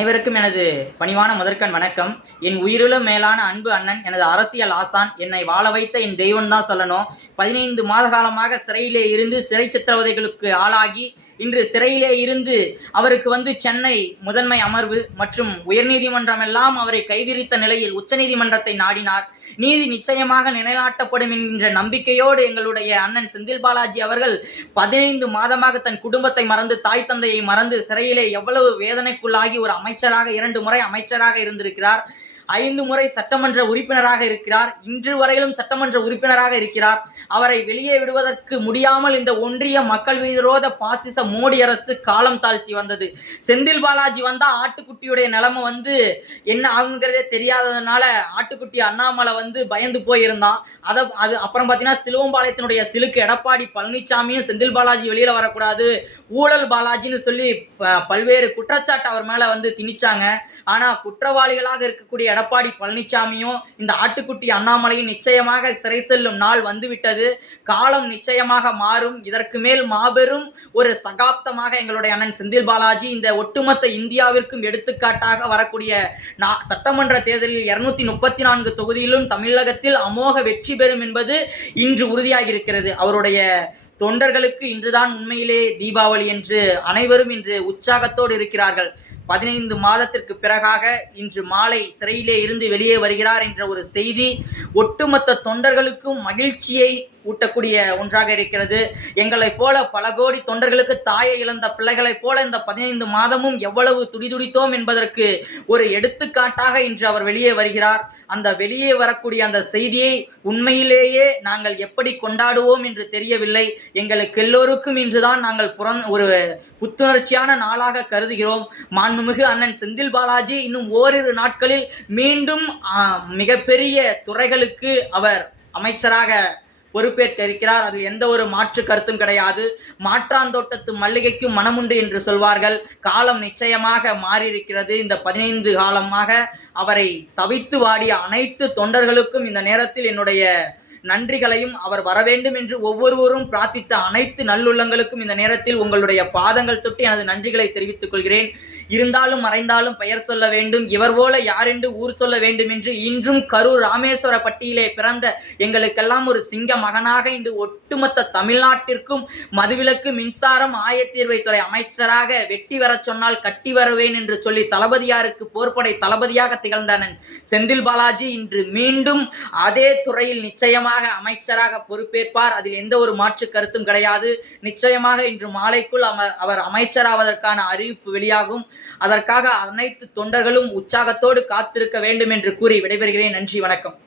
அனைவருக்கும் எனது பணிவான முதற்கண் வணக்கம். என் உயிருள்ள மேலான அன்பு அண்ணன் எனது அரசியல் ஆசான் என்னை வாழ வைத்த என் தெய்வம் தான் சொல்லணும். பதினைந்து மாத காலமாக சிறையிலே இருந்து சிறை சித்திரவதைகளுக்கு ஆளாகி இன்று சிறையிலே இருந்து அவருக்கு வந்து சென்னை முதன்மை அமர்வு மற்றும் உயர்நீதிமன்றம் எல்லாம் அவரை கைவிரித்த நிலையில் உச்சநீதிமன்றத்தை நாடினார். நீதி நிச்சயமாக நிலைநாட்டப்படும் என்கின்ற நம்பிக்கையோடு எங்களுடைய அண்ணன் செந்தில் பாலாஜி அவர்கள் பதினைந்து மாதமாக தன் குடும்பத்தை மறந்து தாய் தந்தையை மறந்து சிறையிலே எவ்வளவு வேதனைக்குள்ளாகி ஒரு அமைச்சராக இரண்டு முறை அமைச்சராக இருந்திருக்கிறார். ஐந்து முறை சட்டமன்ற உறுப்பினராக இருக்கிறார். இன்று வரையிலும் சட்டமன்ற உறுப்பினராக இருக்கிறார். அவரை வெளியே விடுவதற்கு முடியாமல் இந்த ஒன்றிய மக்கள் விரோத பாசிச மோடி அரசு காலம் தாழ்த்தி வந்தது. செந்தில் பாலாஜி வந்தால் ஆட்டுக்குட்டியுடைய நிலைமை வந்து என்ன ஆகுங்கிறதே தெரியாததுனால ஆட்டுக்குட்டி அண்ணாமலை வந்து பயந்து போயிருந்தான். அதை அது அப்புறம் பார்த்தீங்கன்னா சிலுவம்பாளையத்தினுடைய சிலுக்கு எடப்பாடி பழனிசாமியும் செந்தில் பாலாஜி வெளியில் வரக்கூடாது. ஊழல் பாலாஜின்னு சொல்லி ப- பல்வேறு குற்றச்சாட்டு அவர் மேலே வந்து திணிச்சாங்க. ஆனால் குற்றவாளிகளாக இருக்கக்கூடிய எடப்பாடி பழனிசாமியும் இந்த ஆட்டுக்குட்டி அண்ணாமலையும் நிச்சயமாக சிறை செல்லும் நாள் வந்துவிட்டது. காலம் நிச்சயமாக மாறும். இதற்கு மேல் மாபெரும் ஒரு சகாப்தமாக எங்களுடைய அண்ணன் செந்தில் பாலாஜி இந்த ஒட்டுமொத்த இந்தியாவிற்கும் எடுத்துக்காட்டாக வரக்கூடிய சட்டமன்ற தேர்தலில் இருநூத்தி முப்பத்தி நான்கு தொகுதியிலும் தமிழகத்தில் அமோக வெற்றி பெறும் என்பது இன்று உறுதியாகியிருக்கிறது. அவருடைய தொண்டர்களுக்கு இன்றுதான் உண்மையிலே தீபாவளி என்று அனைவரும் இன்று உற்சாகத்தோடு இருக்கிறார்கள். பதினைந்து மாதத்திற்கு பிறகாக இன்று மாலை சிறையிலே இருந்து வெளியே வருகிறார் என்ற ஒரு செய்தி ஒட்டுமொத்த தொண்டர்களுக்கும் மகிழ்ச்சியை ஊட்டக்கூடிய ஒன்றாக இருக்கிறது. எங்களைப் போல பல கோடி தொண்டர்களுக்கு தாயை இழந்த பிள்ளைகளைப் போல இந்த பதினைந்து மாதமும் எவ்வளவு துடிதுடித்தோம் என்பதற்கு ஒரு எடுத்துக்காட்டாக இன்று அவர் வெளியே வருகிறார். அந்த வெளியே வரக்கூடிய அந்த செய்தியை உண்மையிலேயே நாங்கள் எப்படி கொண்டாடுவோம் என்று தெரியவில்லை. எங்களுக்கு எல்லோருக்கும் இன்றுதான் நாங்கள் புறந் ஒரு புத்துணர்ச்சியான நாளாக கருதுகிறோம். மாண்புமிகு அண்ணன் செந்தில் பாலாஜி இன்னும் ஓரிரு நாட்களில் மீண்டும் மிகப்பெரிய துறைகளுக்கு அவர் அமைச்சராக பொறுப்பேற்றிருக்கிறார் அதில் எந்த ஒரு மாற்று கருத்தும் கிடையாது. மாற்றாந்தோட்டத்து மல்லிகைக்கும் மனமுண்டு என்று சொல்வார்கள். காலம் நிச்சயமாக மாறியிருக்கிறது. இந்த பதினைந்து காலமாக அவரை தவித்து வாடிய அனைத்து தொண்டர்களுக்கும் இந்த நேரத்தில் என்னுடைய நன்றிகளையும் அவர் வர வேண்டும் என்று ஒவ்வொருவரும் பிரார்த்தித்த அனைத்து நல்லுள்ளங்களுக்கும் இந்த நேரத்தில் உங்களுடைய பாதங்கள் தொட்டு எனது நன்றிகளை தெரிவித்துக் கொள்கிறேன். இருந்தாலும் மறைந்தாலும் பெயர் சொல்ல வேண்டும். இவர் போல யாரென்று ஊர் சொல்ல வேண்டும் என்று இன்றும் கரூர் ராமேஸ்வர பட்டியிலே பிறந்த எங்களுக்கெல்லாம் ஒரு சிங்க மகனாக இன்று ஒட்டுமொத்த தமிழ்நாட்டிற்கும் மதுவிலக்கு மின்சாரம் ஆயத்தீர்வைத்துறை அமைச்சராக வெட்டி வரச் சொன்னால் கட்டி வருவேன் என்று சொல்லி தளபதியாருக்கு போர்ப்படை தளபதியாக திகழ்ந்தனன் செந்தில் பாலாஜி இன்று மீண்டும் அதே துறையில் நிச்சயமாக அமைச்சராக பொறுப்பேற்பார். அதில் எந்த ஒரு மாற்று கருத்தும் கிடையாது. நிச்சயமாக இன்று மாலைக்குள் அம- அவர் அமைச்சராவதற்கான அறிவிப்பு வெளியாகும். அதற்காக அனைத்து தொண்டர்களும் உற்சாகத்தோடு காத்திருக்க வேண்டும் என்று கூறி விடைபெறுகிறேன். நன்றி வணக்கம்.